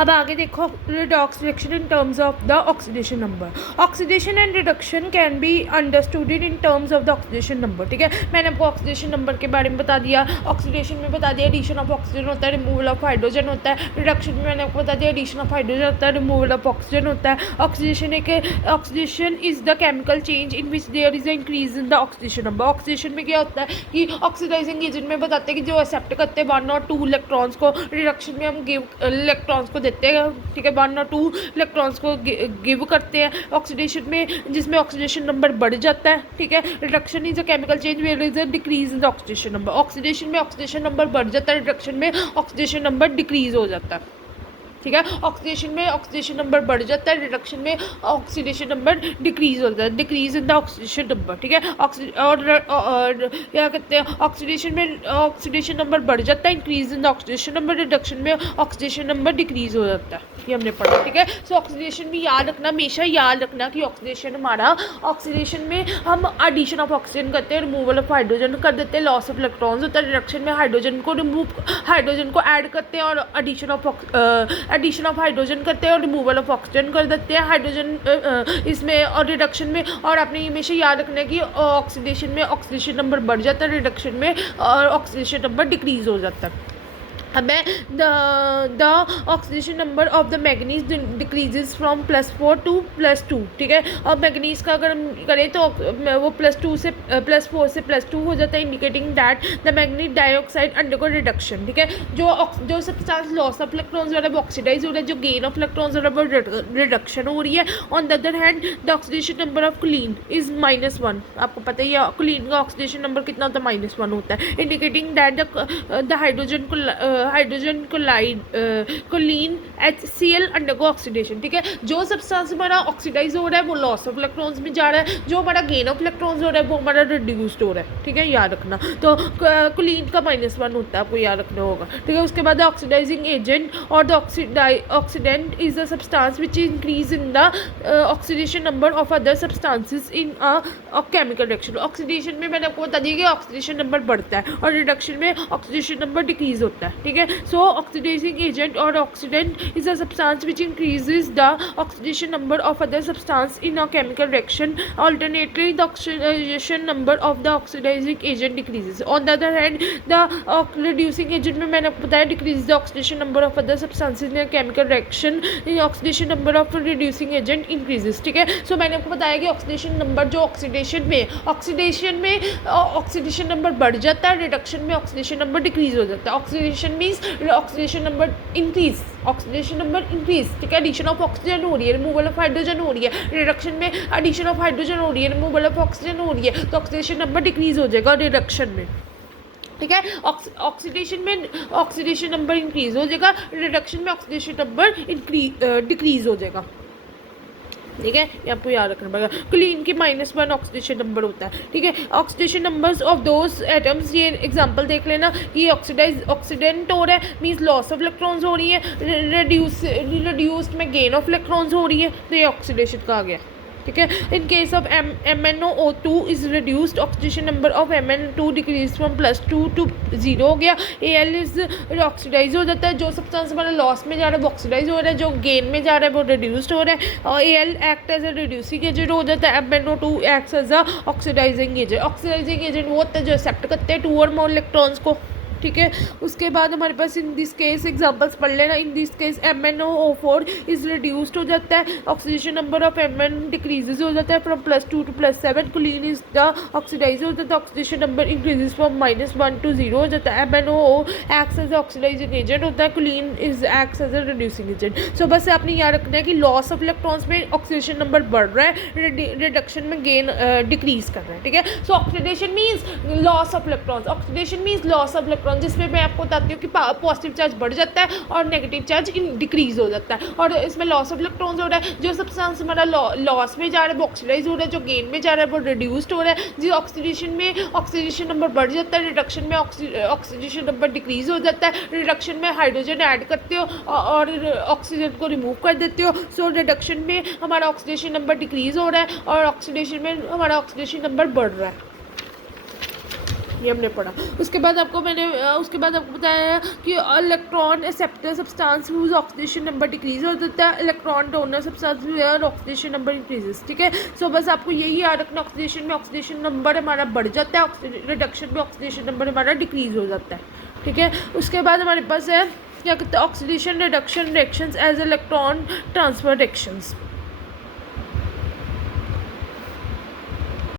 अब आगे देखो, redox reaction in terms of the oxidation number. Oxidation and reduction can be understood in terms of the oxidation number. ठीक है, मैंने आपको ऑक्सीडेशन नंबर के बारे में बता दिया, ऑक्सीडेशन में बता दिया एडिशन ऑफ ऑक्सीजन होता है, रिमूवल ऑफ हाइड्रोजन होता है, रिडक्शन में मैंने आपको बता दिया एडिशन ऑफ हाइड्रोजन होता है, रिमूवल ऑफ ऑक्सीजन होता है। Oxidation is the chemical change in which there is increase in the oxidation number. Oxidation में क्या होता है कि ऑक्सीडाइजिंग एजेंट में बताते हैं कि जो एक्सेप्ट करते हैं 1 और 2 इलेक्ट्रॉन्स को, रिडक्शन में हम गिव इलेक्ट्रॉन्स को देते हैं, ठीक है, 1 और 2 इलेक्ट्रॉन्स को गिव करते हैं ऑक्सीडेशन में, जिसमें ऑक्सीडेशन नंबर बढ़ जाता है, ठीक है। Reduction is a chemical change where is a decrease in the oxidation number. Oxidation में ऑक्सीडेशन नंबर बढ़ जाता है, रिडक्शन में ऑक्सीडेशन नंबर डिक्रीज हो जाता है, ठीक है। ऑक्सीडेशन में ऑक्सीडेशन नंबर बढ़ जाता है, रिडक्शन में ऑक्सीडेशन नंबर डिक्रीज हो जाता है, decrease in the oxidation number, ठीक है। और क्या कहते हैं, ऑक्सीडेशन में ऑक्सीडेशन नंबर बढ़ जाता है, increase in the oxidation number, reduction में ऑक्सीडेशन नंबर डिक्रीज हो जाता है, ये हमने पढ़ा, ठीक है। सो ऑक्सीडेशन भी याद रखना, हमेशा याद रखना कि ऑक्सीडेशन हमारा, ऑक्सीडेशन में हम एडिशन ऑफ ऑक्सीजन करते हैं, रिमूवल ऑफ हाइड्रोजन कर देते हैं, लॉस ऑफ इलेक्ट्रॉन्स होता है, रिडक्शन में हाइड्रोजन को ऐड करते हैं और एडिशन ऑफ हाइड्रोजन करते हैं और रिमूवल ऑफ ऑक्सीजन कर देते हैं, हाइड्रोजन इसमें, और रिडक्शन में, और आपने हमेशा याद रखना है कि ऑक्सीडेशन में ऑक्सीडेशन नंबर बढ़ जाता है, रिडक्शन में और ऑक्सीडेशन नंबर डिक्रीज हो जाता है। हमें the oxidation number of the manganese decreases from +4 to +2, ठीक है। और मैग्नीज का अगर हम करें तो वो +4 से +2 हो जाता है, indicating that the manganese dioxide undergo reduction, ठीक है। जो सब्सटेंस लॉस ऑफ इलेक्ट्रॉन्स हो रहा है वो ऑक्सीडाइज हो रहा है, जो गेन ऑफ इलेक्ट्रॉन्स हो रहा है वो रिडक्शन हो रही है। On the other hand the oxidation number of clean is -1, आपको पता ही है क्लीन का ऑक्सीडेशन नंबर कितना होता है, -1 होता है, indicating that the hydrogen chlorine HCl undergo oxidation, ठीक है। जो सब्सटेंस हमारा ऑक्सीडाइज हो रहा है वो लॉस ऑफ इलेक्ट्रॉन्स में जा रहा है, जो हमारा गेन ऑफ इलेक्ट्रॉन्स हो रहा है वो हमारा रिड्यूस्ड हो रहा है, ठीक है, याद रखना। तो कोलिन का -1 होता है, आपको याद रखना होगा, ठीक है। उसके बाद ऑक्सीडाइजिंग एजेंट और the oxidant is the substance which increase in the oxidation number of other substances in a chemical reaction. Oxidation में मैंने आपको बता दिया कि ऑक्सीडेशन नंबर बढ़ता है और रिडक्शन में ऑक्सीडेशन नंबर डिक्रीज होता है, ठीक है। सो ऑक्सीडाइजिंग एजेंट और oxidant is a substance which increases the oxidation number of other substance in a chemical reaction, alternately the oxidation number of the oxidising agent decreases. On the other hand the reducing agent में मैंने आपको बताया decrease the oxidation number of other substances in a chemical reaction, oxidation number of reducing agent increases, ठीक है। So मैंने आपको बताया कि ऑक्सीडेशन नंबर, जो ऑक्सीडेशन में ऑक्सीडेशन नंबर बढ़ जाता है, रिडक्शन में ऑक्सीडेशन नंबर डिक्रीज हो जाता है। Oxidation means oxidation number increase, oxidation number increase, ठीक है। एडिशन ऑफ ऑक्सीजन हो रही है, रिमूवल ऑफ हाइड्रोजन हो रही है, रिडक्शन में एडिशन ऑफ हाइड्रोजन हो रही है, रिमूवल ऑफ ऑक्सीजन हो रही है, तो ऑक्सीडेशन नंबर डिक्रीज हो जाएगा रिडक्शन में, ठीक है। ऑक्सीडेशन में ऑक्सीडेशन नंबर इंक्रीज हो जाएगा, रिडक्शन में ऑक्सीडेशन नंबर डिक्रीज हो जाएगा, ठीक है, ये आपको याद रखना पड़ेगा। क्लीन की -1 ऑक्सीडेशन नंबर होता है, ठीक है। Oxidation numbers of those atoms, ये एग्जांपल देख लेना कि ऑक्सीडेंट हो रहा है मीन्स लॉस ऑफ इलेक्ट्रॉन्स हो रही है, रिड्यूस्ड में गेन ऑफ इलेक्ट्रॉन्स हो रही है, तो ये ऑक्सीडेशन का आ गया, ठीक है। In case of MnO2 is reduced, oxidation number of MnO2 decrease from +2 to 0 हो गया। Al इज ऑक्सीडाइज हो जाता है, जो सब्सटेंस हमारा लॉस में जा रहा है वो ऑक्सीडाइज हो रहा है, जो गेन में जा रहा है वो रिड्यूस्ड हो रहा है, और Al act as a reducing agent हो जाता है, MnO2 act as a oxidising agent. Oxidising agent वो होता है जो एक्सेप्ट करते हैं 2 और मोर इलेक्ट्रॉन्स को, ठीक है। उसके बाद हमारे पास इन दिस केस एग्जांपल्स पढ़ लेना। In this case MnO4 is reduced हो जाता है, oxidation number of Mn decreases हो जाता है from +2 to +7। Clean is the oxidise हो जाता है, oxidation number increases from -1 to 0 हो जाता है। MnO acts as oxidising agent होता है, clean is acts as a reducing agent. So बस आपने याद रखना है कि लॉस ऑफ इलेक्ट्रॉन्स में ऑक्सीडेशन नंबर बढ़ रहा है, रिडक्शन में गेन डिक्रीज कर रहा है, ठीक है। सो oxidation means loss of electrons, oxidation means loss of electron, जिसमें मैं आपको बताती हूँ कि पॉजिटिव चार्ज बढ़ जाता है और नेगेटिव चार्ज डिक्रीज हो जाता है, और इसमें लॉस ऑफ इलेक्ट्रॉन्स हो रहा है, जो सब्सटेंस हमारा लॉस में जा रहा है वो ऑक्सीडाइज हो रहा है, जो गेन में जा रहा है वो रिड्यूस्ड हो रहा है। जो ऑक्सीडेशन में ऑक्सीडेशन नंबर बढ़ जाता है, रिडक्शन में ऑक्सीडेशन नंबर डिक्रीज हो जाता है। रिडक्शन में हाइड्रोजन ऐड करते हो और ऑक्सीजन को रिमूव कर देते हो, सो रिडक्शन में हमारा ऑक्सीडेशन नंबर डिक्रीज हो रहा है और ऑक्सीडेशन में हमारा ऑक्सीडेशन नंबर बढ़ रहा है। ये हमने पढ़ा। उसके बाद आपको बताया कि electron acceptor substance whose oxidation number decrease हो जाता है, electron donor substance where oxidation number increases. ठीक है, सो बस आपको यही याद रखना, ऑक्सीडेशन में ऑक्सीडेशन नंबर हमारा बढ़ जाता है, रिडक्शन में ऑक्सीडेशन नंबर हमारा डिक्रीज हो जाता है। ठीक है, उसके बाद हमारे पास है क्या कहते हैं, oxidation reduction reactions as electron transfer reactions.